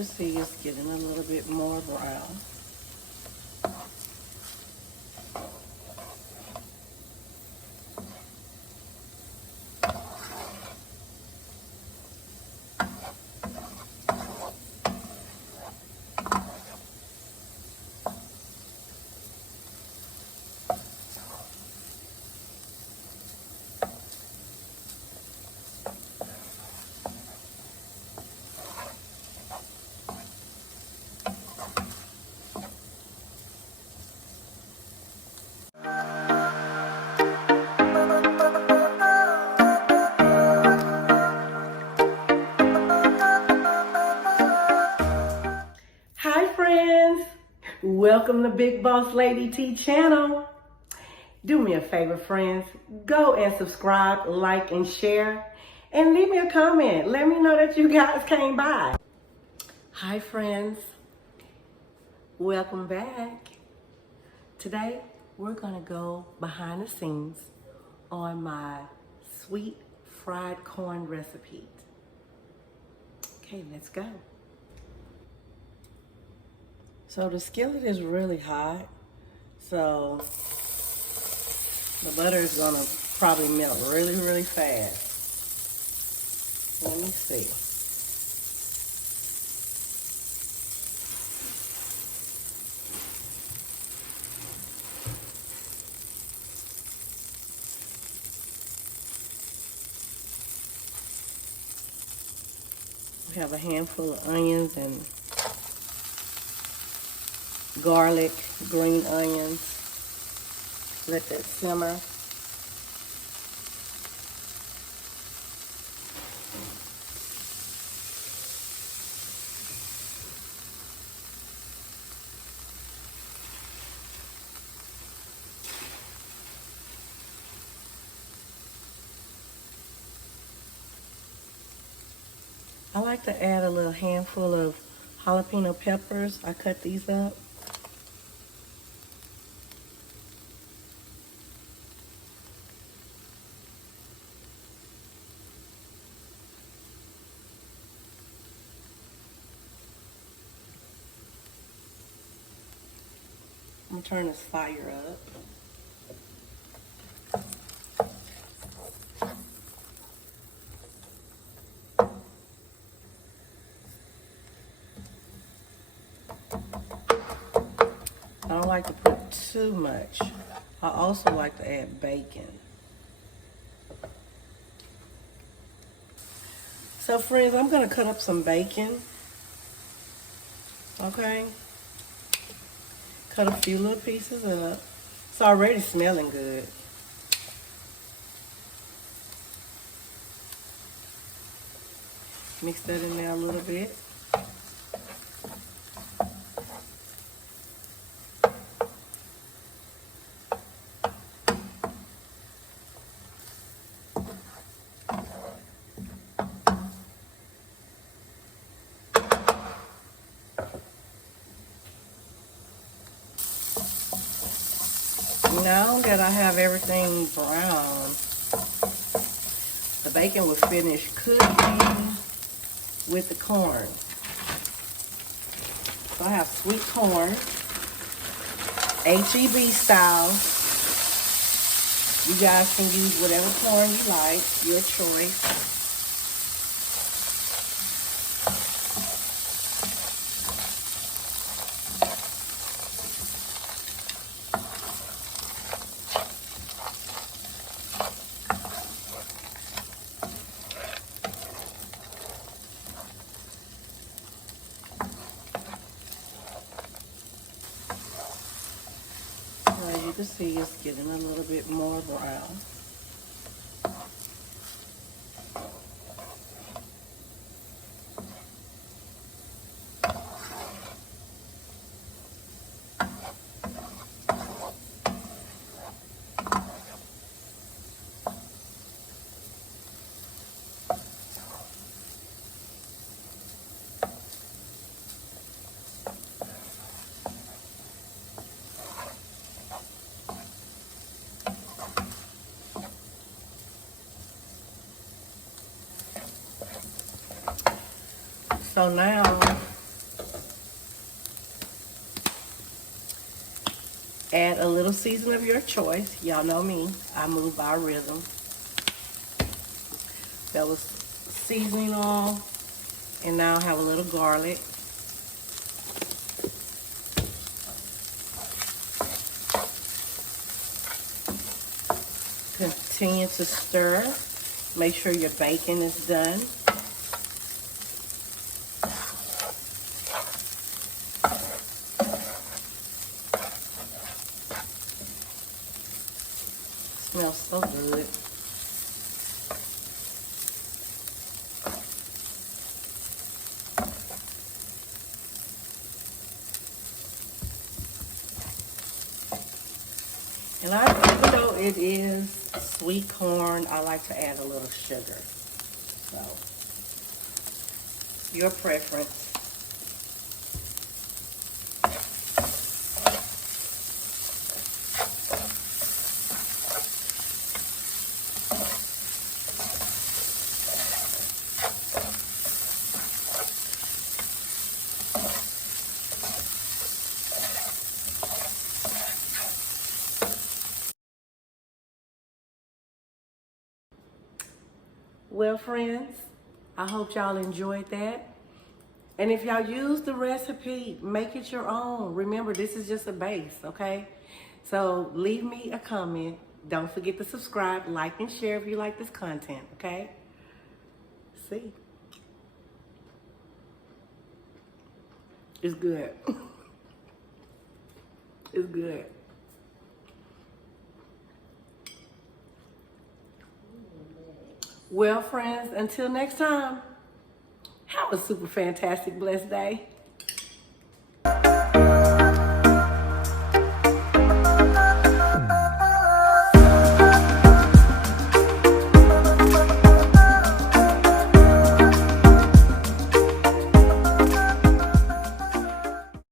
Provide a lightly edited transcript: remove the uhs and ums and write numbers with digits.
can see it's getting a little bit more brown. Hi friends, welcome to Big Boss Lady T channel. Do me a favor friends, go and subscribe, like and share, and leave me a comment. Let me know that you guys came by. Hi friends, welcome back. Today we're gonna go behind the scenes on my sweet fried corn recipe. Okay, let's go. So the skillet is really hot, so the butter is gonna probably melt really, really fast. Let me see. We have a handful of onions and garlic, green onions. Let that simmer. I like to add a little handful of jalapeno peppers. I cut these up. I'm gonna turn this fire up. I don't like to put too much. I also like to add bacon. So friends, I'm gonna cut up some bacon. Okay. Cut a few little pieces up. It's already smelling good. Mix that in there a little bit. Now that I have everything brown, the bacon will finish cooking with the corn. So I have sweet corn, HEB style. You guys can use whatever corn you like, your choice. As you can see, it's getting a little bit more brown. So now Add a little season of your choice. Y'all know me, I move by rhythm. That was seasoning oil, and now I have a little garlic. Continue to stir. Make sure your bacon is done. Smells so good. And even though it is sweet corn, I like to add a little sugar. So, your preference. Well, friends, I hope y'all enjoyed that. And if y'all use the recipe, make it your own. Remember, this is just a base, okay? So leave me a comment. Don't forget to subscribe, like, and share if you like this content, okay? See? It's good. It's good. Well, friends, until next time, have a super fantastic, blessed day.